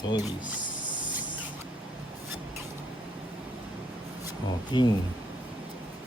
Toys. Oh, King.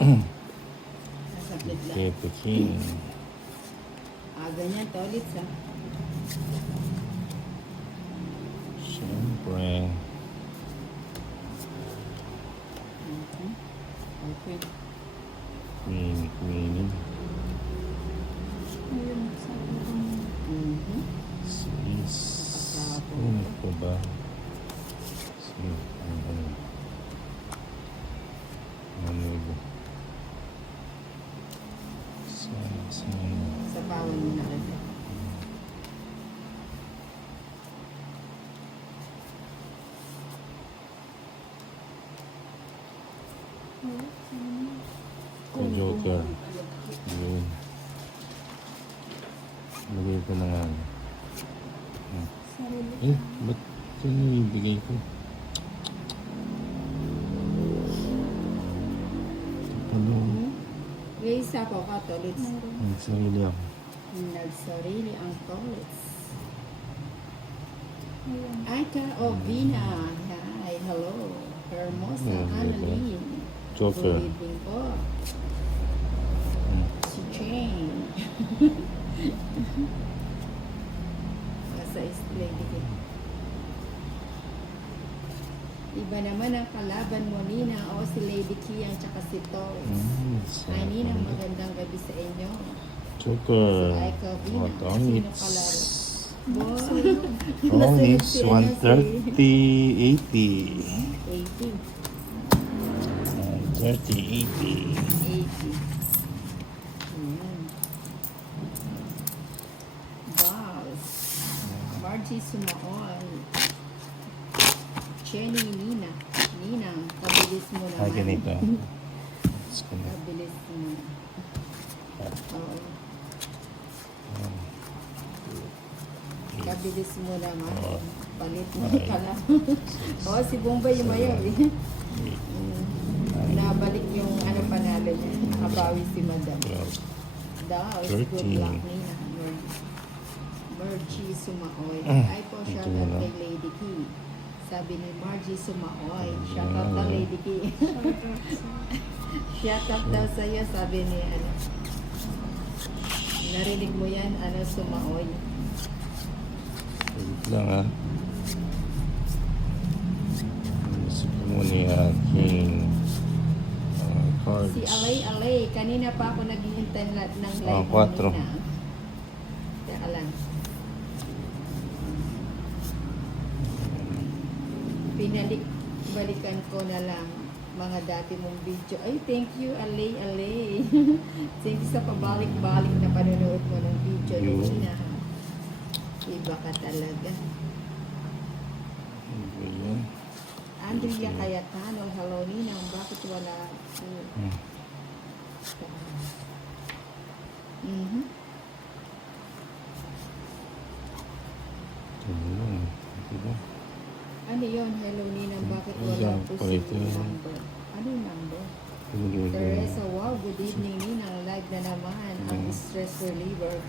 Nasablit lang. Pepe King. Ganyan to ulit sa. Siyempre. Okay. Queenie. Sis. Ano ko ba? Ano? Sa bawal mo na rin. Joker. Yun. Lagay ko na nga. Ba't ito nilibigay ko? Ano? Raise up ako tolits. Ang sarili ako. Nagsarili ang tolits. Aika Ovina. Hi, hello. Hermosa Annalyn. Joker. Good evening po. Si Jane. Nasa lady ko. Iba naman ang kalaban mo, Nina. O si Lady Kian tsaka si Toys. Ay, Nina, magandang gabi sa inyo. Joker. Si Aika Ovina. What on Sino it? kalaro? On it. 130, 80. 80. 30, 80. 80. Ayan. Balls. Margie Sumaon. Jenny Nina. Nina, kabilis mo naman. Ganito. Let's connect. Kabilis mo. Oo. Kabilis mo naman. Palit mo ka lang. Oo, si Bombay yung mayaw eh. Nabalik yung panalo niya. Nakabawi si Madam. Daw, good luck Nina. Margie Sumaoy. Ay po, shout out kay Lady Key. Sabi ni Margie Sumaoy. Shout out daw Lady Key. Shout out daw sa'yo, sabi ni narinig mo yan, Sumaoy. Wait lang ha. Isip ko muna yung aking cards. Si Alay, kanina pa ako naghihintay ng live Ah, 4. kanina. Teka lang. Balikan ko na lang mga dati mong video. Ay, thank you, Alay. Thank you sa pabalik-balik na panonood mo ng video nila. Iba ka talaga. Ano yun? Andrea Cayetano, hello Ninang, bakit wala po? Ano yun? Hello Ninang, bakit wala po si number? Ano yung number? Teresa, wow, good evening Ninang, live na naman ang stress reliever.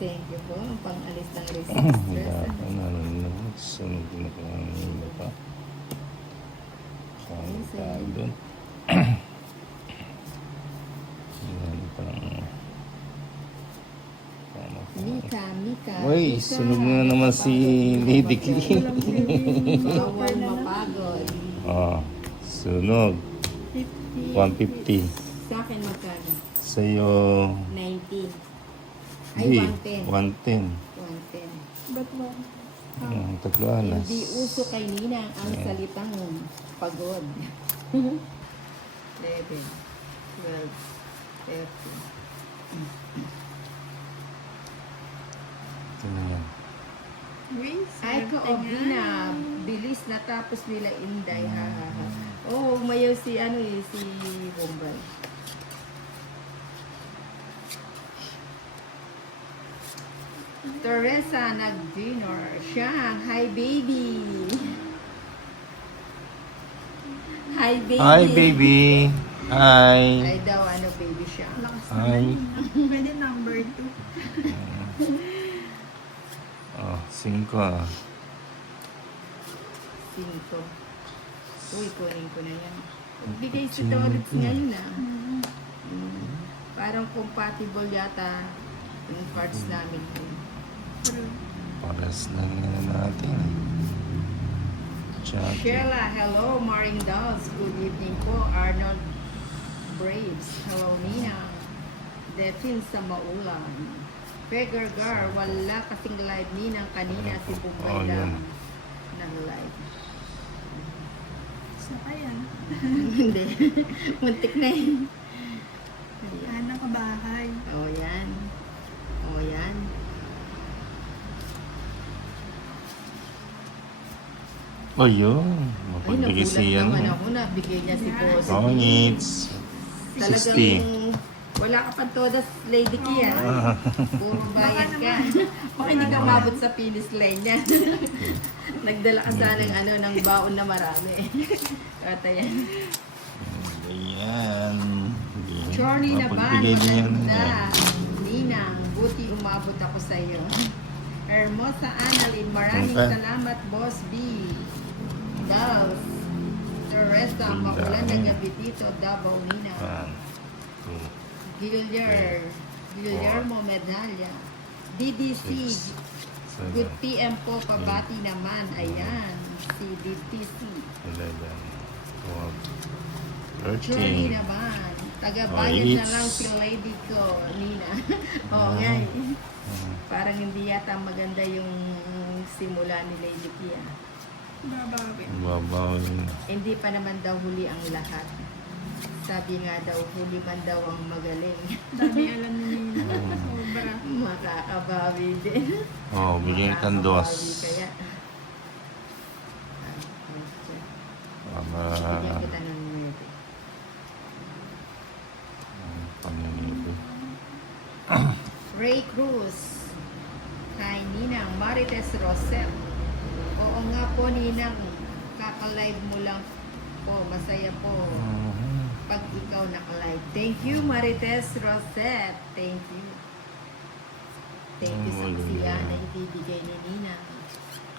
Thank you po, ang pang-alis ng stress. Sunod na ko ang iba pa. Saan tayo doon? Mika. Uy, sunog na naman si Lady Key. Bawal mapagod. Sunog. 150. Sa akin magkano? Sa'yo, 19. Ay, hindi, 110. 110. 110. Ba't ba? Tatlo alas. Hindi uso kay Nina ang salitang pagod. 11, 12, 13. Ito na yan. Ay ko, Obina. Bilis natapos nila Inday. Ha. Oh, mayaw si si Bombay. Teresa nag-dinner. Siya, hi baby. Hi baby. Hi, baby. Hi. Ay daw, baby siya. Hi. Pwede number 2. 5. 5. Uy, kunin ko na yan. Bigay si Tolitz ngayon ah. Parang compatible yata yung parts namin. Pares lang yan natin. Chat. Sheila, hello. Maring Dolls, good evening po. Arnold Braves, hello Nina. Defin sa maulan. Pegargar, wala kasing live Ninang kanina si Bumbay Oh, yan. lang ng live. Sa kaya. Hindi. Muntik na yun. Ayan. Anak kabahay. O yan. O yan. Oh, yun. Ay, Mapagbigay nagulat siya. naman ako na bigay niya si Boss. Oh, needs. 60. Talagang wala ka pa todas, Lady Kia. Puro bayad ka. Baka hindi ka mabot sa finish line niya. Nagdala ka sana ng, ng baon na marami. Kata yan. Ayan. Chorny naman, Mapagbigay din yan. maganda. Ninang, buti umabot ako sa iyo. Hermosa Annalyn, maraming Okay. salamat, Boss B. Dolls. Teresa, Ganda. maulan na gabi dito, Davao, Ninang. 1, 2, Guillermo Medalla. DDC, 6, good 7, PM po, pabati naman. Ayan, si DDC. 11, 12, Journey 13. naman. Taga-bayad Oh, na lang si Lady ko, Nina. Oo nga eh. Parang hindi yata maganda yung simula ni Lady Kia. Babawi. Babaw yun. Hindi pa naman daw huli ang lahat. Sabi nga daw, huli man daw ang magaling. Dami alam ni Nina. Sobra. Makakabawi din. Oh, bigyan kang dos. Makakabawi kaya. Para Bigyan kita ng nuebe. paninibi. Ray Cruz. Kay Ninang Marites Rosel. Oo nga po, Ninang. Kaka-live mo lang po. Masaya po. Pag ikaw naka-live. Thank you, Marites Rosette. Thank you. Thank you sa siya na ibibigay ni Nina.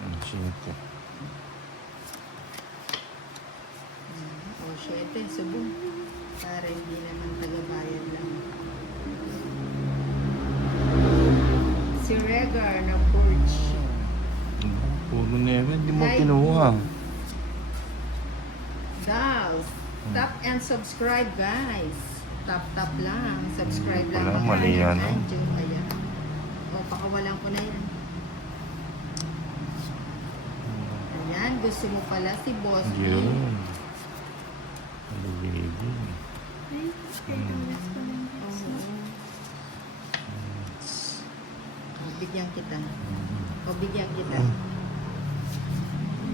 Ang siyete. O, 7. Subong. Para hindi naman taga-bayan lang. Si Regar na Burch. Puro neve, hindi mo Hi. kinuha. Dolls. Tap and subscribe, guys. Tap lang. Subscribe lang. Wala, mali yan, no? Ayan. O, pakawalan ko na yan. Ayan, gusto mo pala si Boss B. Yun. Ano baby? Ay, kaya tulas pa lang. Oo. O, bigyan kita. O, bigyan kita.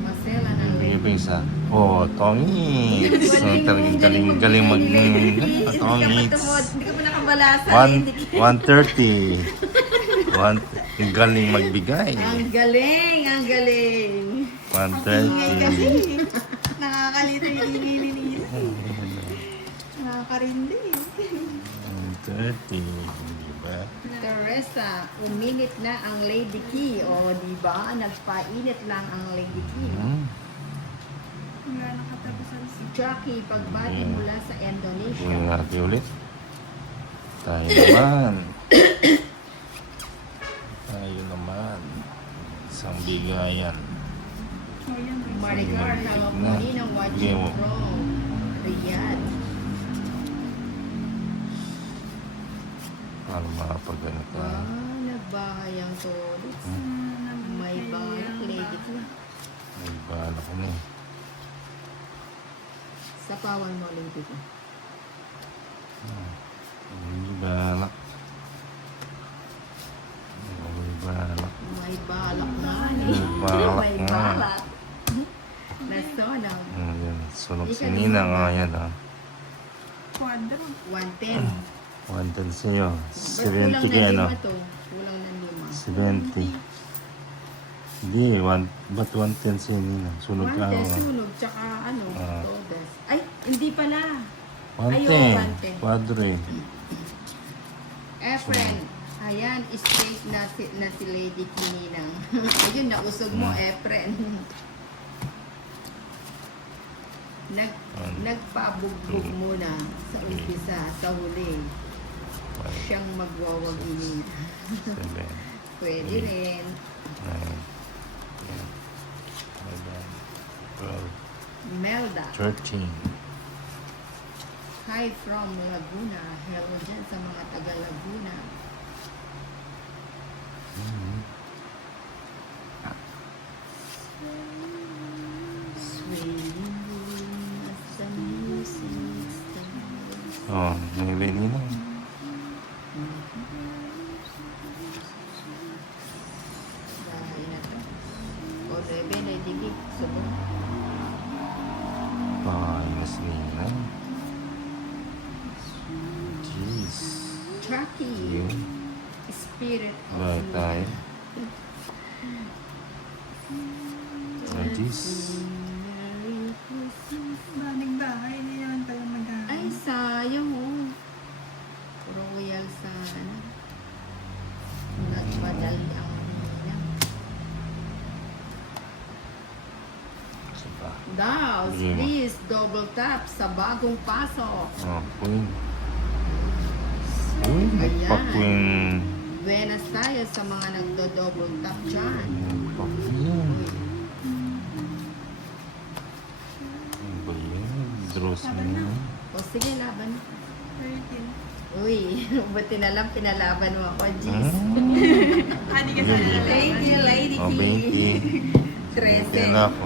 Masela ng Bigyan pa lady. isa. Oh, Tongits. Galing mag... Hindi ka Tongits. patumod. Hindi ka pa nakabalasa. 130. Ang galing magbigay. Ang galing, ang galing. 130. Nakakalito yung ingay ni Nina. Nakakarindi. 130. Diba? Teresa, uminit na ang Lady Key. O, di ba? Nagpainit lang ang Lady Key. Wala nakatapusan si Jackie, pagbati mula sa Kunin Indonesia. natin ulit. Tayo naman. Tayo naman. Isang bigayan. Oh, yan. Maricar, Talamoni ng watching Game. from Riyadh. Para makapagano ka. Nagbahay ang tulit. May bahay, Lady Key. May bala ko na eh. Sa pawan mo, Lady Key. May balak. May balak. May balak nga. May balak May nga. balak. Nasona. Ayan, sunog si Nina nga yan ha. Quadro. 110. 110 sa iyo. Ba't kulang 70 kaya na no? 5 to? Kulang ng 70. Hindi, ba't 110 sa Nina? Sunog ka 5. ako. 110 sunog, tsaka ano, Ah. todas. Ay, hindi pala. 110. Quadro eh. Efren, ayan, straight na si Lady Kininang. Ayun, nausog mo, Efren. Nagpabugbog muna sa umpisa, sa huli. 5, Siyang magwawaginin. 7, Pwede rin. 9, 10, 11, 12, Melda. 13. Hi from Laguna. Hello dyan sa mga taga Laguna. Swaying as the music starts. Oh, may ready na. Dahil na to. O, Rebe, naidigit. Subong. Pangayos na. Jeez. Trucky. Yun. Spirit of Right tayo. Oh, jeez. Merry Christmas. Daming bahay, hindi naman tayo mag-aari. Ay, sayang oh. Royal sana. Nagmadali ang hilang. Isa pa. Daos, Sige, ma. please, double tap sa bagong pasok. Oh, queen. Uy, Ayan. nagpa-queen. Buenas tayo sa mga nagdo-double tap dyan. Nagpa-queen. Ano ba yan? Draws mo na. O sige, laban. 13. Uy, buti na lang pinalaban mo ako, jeez. Ah, di ka sana Thank you, Lady Oh, P. 20. 13. na ako.